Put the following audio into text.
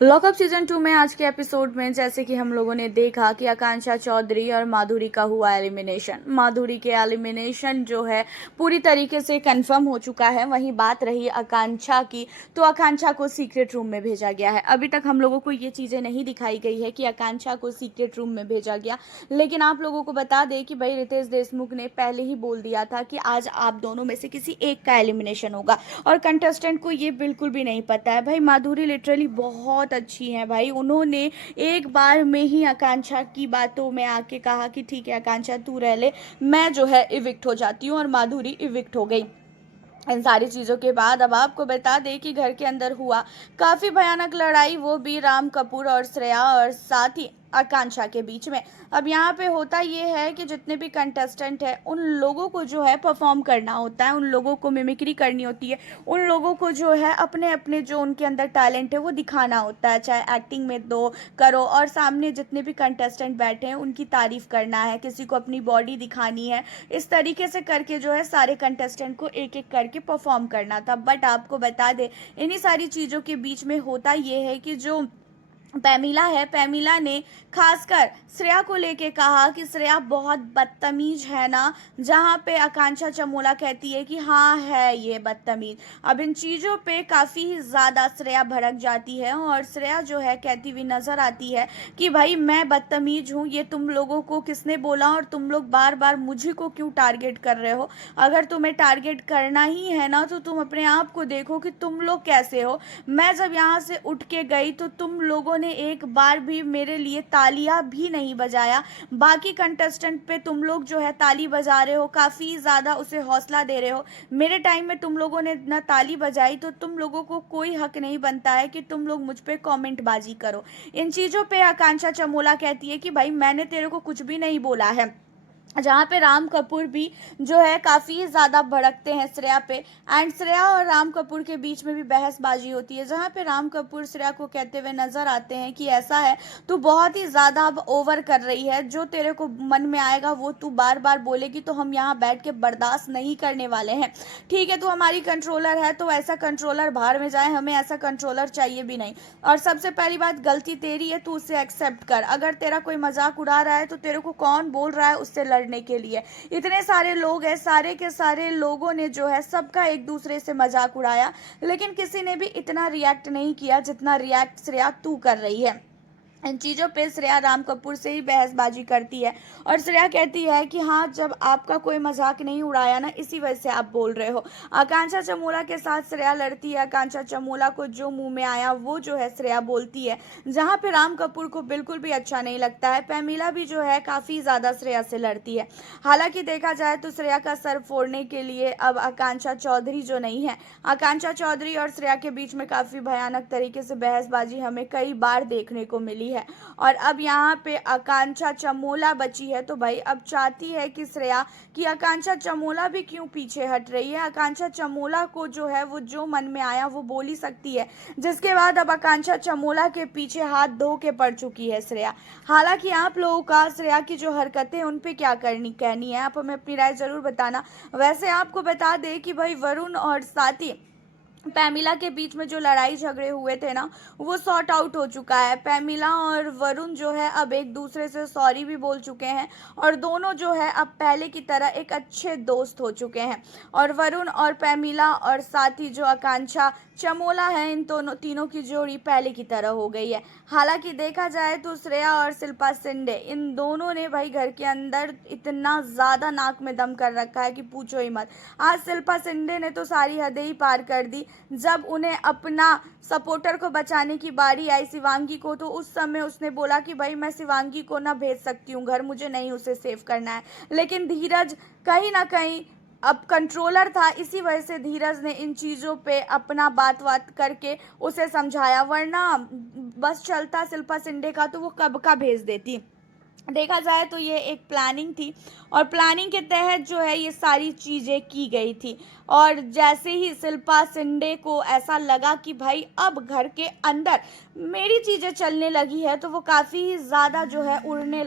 Lockup season 2 में आज के एपिसोड में जैसे कि हम लोगों ने देखा कि आकांक्षा चौधरी और माधुरी का हुआ एलिमिनेशन। माधुरी के एलिमिनेशन जो है पूरी तरीके से कंफर्म हो चुका है। वहीं बात रही आकांक्षा की, तो आकांक्षा को सीक्रेट रूम में भेजा गया है। अभी तक हम लोगों को ये चीज़ें नहीं दिखाई गई है कि आकांक्षा को सीक्रेट रूम में भेजा गया, लेकिन आप लोगों को बता दें कि भाई रितेश देशमुख ने पहले ही बोल दिया था कि आज आप दोनों में से किसी एक का एलिमिनेशन होगा और कंटेस्टेंट को ये बिल्कुल भी नहीं पता है। भाई माधुरी लिटरली बहुत अच्छी हैं भाई। उन्होंने एक बार में ही आकांक्षा की बातों में आके कहा कि ठीक है आकांक्षा तू रह ले, मैं जो है इविक्ट हो जाती हूँ, और माधुरी इविक्ट हो गई। इन सारी चीज़ों के बाद अब आपको बता दें कि घर के अंदर हुआ काफ़ी भयानक लड़ाई, वो भी राम कपूर और श्रेया और साथ ही आकांक्षा के बीच में। अब यहाँ पे होता ये है कि जितने भी कंटेस्टेंट हैं उन लोगों को जो है परफॉर्म करना होता है, उन लोगों को मिमिक्री करनी होती है, उन लोगों को जो है अपने अपने जो उनके अंदर टैलेंट है वो दिखाना होता है। चाहे एक्टिंग में दो करो, और सामने जितने भी कंटेस्टेंट बैठे हैं उनकी तारीफ करना है, किसी को अपनी बॉडी दिखानी है, इस तरीके से करके जो है सारे कंटेस्टेंट को एक एक करके परफॉर्म करना था। बट आपको बता दें इन्हीं सारी चीज़ों के बीच में होता ये है कि जो पैमिला है, पैमिला ने खासकर श्रेया को लेके कहा कि श्रेया बहुत बदतमीज है ना, जहाँ पे आकांक्षा चमोला कहती है कि हाँ है ये बदतमीज। अब इन चीज़ों पे काफ़ी ज़्यादा श्रेया भड़क जाती है और श्रेया जो है कहती हुई नज़र आती है कि भाई मैं बदतमीज हूँ, ये तुम लोगों को किसने बोला और तुम लोग बार बार मुझे को क्यों टारगेट कर रहे हो। अगर तुम्हें टारगेट करना ही है ना तो तुम अपने आप को देखो कि तुम लोग कैसे हो। मैं जब यहाँ से उठ के गई तो तुम लोगों ने एक बार भी मेरे लिए तालियां भी नहीं बजाया। बाकी कंटेस्टेंट पे तुम लोग जो है ताली बजा रहे हो, काफ़ी ज़्यादा उसे हौसला दे रहे हो। मेरे टाइम में तुम लोगों ने ना ताली बजाई, तो तुम लोगों को कोई हक नहीं बनता है कि तुम लोग मुझ पे कमेंट बाजी करो। इन चीज़ों पे आकांक्षा चमोला कहती है कि भाई मैंने तेरे को कुछ भी नहीं बोला है। जहाँ पे राम कपूर भी जो है काफ़ी ज़्यादा भड़कते हैं श्रेया पे, एंड श्रेया और राम कपूर के बीच में भी बहसबाजी होती है, जहाँ पे राम कपूर श्रेया को कहते हुए नज़र आते हैं कि ऐसा है तू बहुत ही ज़्यादा अब ओवर कर रही है, जो तेरे को मन में आएगा वो तू बार बार बोलेगी तो हम यहाँ बैठ के बर्दाश्त नहीं करने वाले हैं। ठीक है तू हमारी कंट्रोलर है तो ऐसा कंट्रोलर बाहर में जाए, हमें ऐसा कंट्रोलर चाहिए भी नहीं। और सबसे पहली बात गलती तेरी है, तू उसे एक्सेप्ट कर। अगर तेरा कोई मजाक उड़ा रहा है तो तेरे को कौन बोल रहा है उससे लड़ने के लिए। इतने सारे लोग हैं, सारे के सारे लोगों ने जो है सबका एक दूसरे से मजाक उड़ाया, लेकिन किसी ने भी इतना रिएक्ट नहीं किया जितना रिएक्ट श्रेया तू कर रही है। इन चीज़ों पे श्रेया राम कपूर से ही बहसबाजी करती है और श्रेया कहती है कि हाँ जब आपका कोई मजाक नहीं उड़ाया ना, इसी वजह से आप बोल रहे हो। आकांक्षा चमोला के साथ श्रेया लड़ती है, आकांक्षा चमोला को जो मुंह में आया वो जो है श्रेया बोलती है, जहाँ पे राम कपूर को बिल्कुल भी अच्छा नहीं लगता है। पैमिला भी जो है काफ़ी ज़्यादा श्रेया से लड़ती है। हालांकि देखा जाए तो श्रेया का सर फोड़ने के लिए अब आकांक्षा चौधरी जो नहीं है, आकांक्षा चौधरी और श्रेया के बीच में काफ़ी भयानक तरीके से बहसबाजी हमें कई बार देखने को मिली है। और अब यहाँ पे आकांक्षा चमोला बची है, तो भाई अब चाहती है कि श्रेया कि आकांक्षा चमोला भी क्यों पीछे हट रही है। आकांक्षा चमोला को जो है वो जो मन में आया वो बोल ही सकती है, जिसके बाद अब आकांक्षा चमोला के पीछे हाथ धो के पड़ चुकी है श्रेया। हालांकि आप लोगों का श्रेया की जो हरकतें उन पे क्या करनी कहनी है, आप हमें अपनी राय जरूर बताना। वैसे आपको बता दें कि भाई वरुण और साथी पैमिला के बीच में जो लड़ाई झगड़े हुए थे ना, वो सॉर्ट आउट हो चुका है। पैमिला और वरुण जो है अब एक दूसरे से सॉरी भी बोल चुके हैं और दोनों जो है अब पहले की तरह एक अच्छे दोस्त हो चुके हैं। और वरुण और पैमिला और साथ ही जो आकांक्षा चमोला है, इन दोनों तीनों की जोड़ी पहले की तरह हो गई है। हालांकि देखा जाए तो श्रेया और शिल्पा शिंदे, इन दोनों ने भाई घर के अंदर इतना ज़्यादा नाक में दम कर रखा है कि पूछो ही मत। आज शिल्पा शिंदे ने तो सारी हदें ही पार कर दी। जब उन्हें अपना सपोर्टर को बचाने की बारी आई शिवांगी को, तो उस समय उसने बोला कि भाई मैं शिवांगी को ना भेज सकती हूँ घर, मुझे नहीं उसे सेव करना है। लेकिन धीरज कहीं ना कहीं अब कंट्रोलर था, इसी वजह से धीरज ने इन चीज़ों पे अपना बात करके उसे समझाया, वरना बस चलता शिल्पा शिंदे का तो वो कब का भेज देती। देखा जाए तो ये एक प्लानिंग थी और प्लानिंग के तहत जो है ये सारी चीज़ें की गई थी। और जैसे ही शिल्पा शिंदे को ऐसा लगा कि भाई अब घर के अंदर मेरी चीज़ें चलने लगी है, तो वो काफ़ी ज़्यादा जो है उड़ने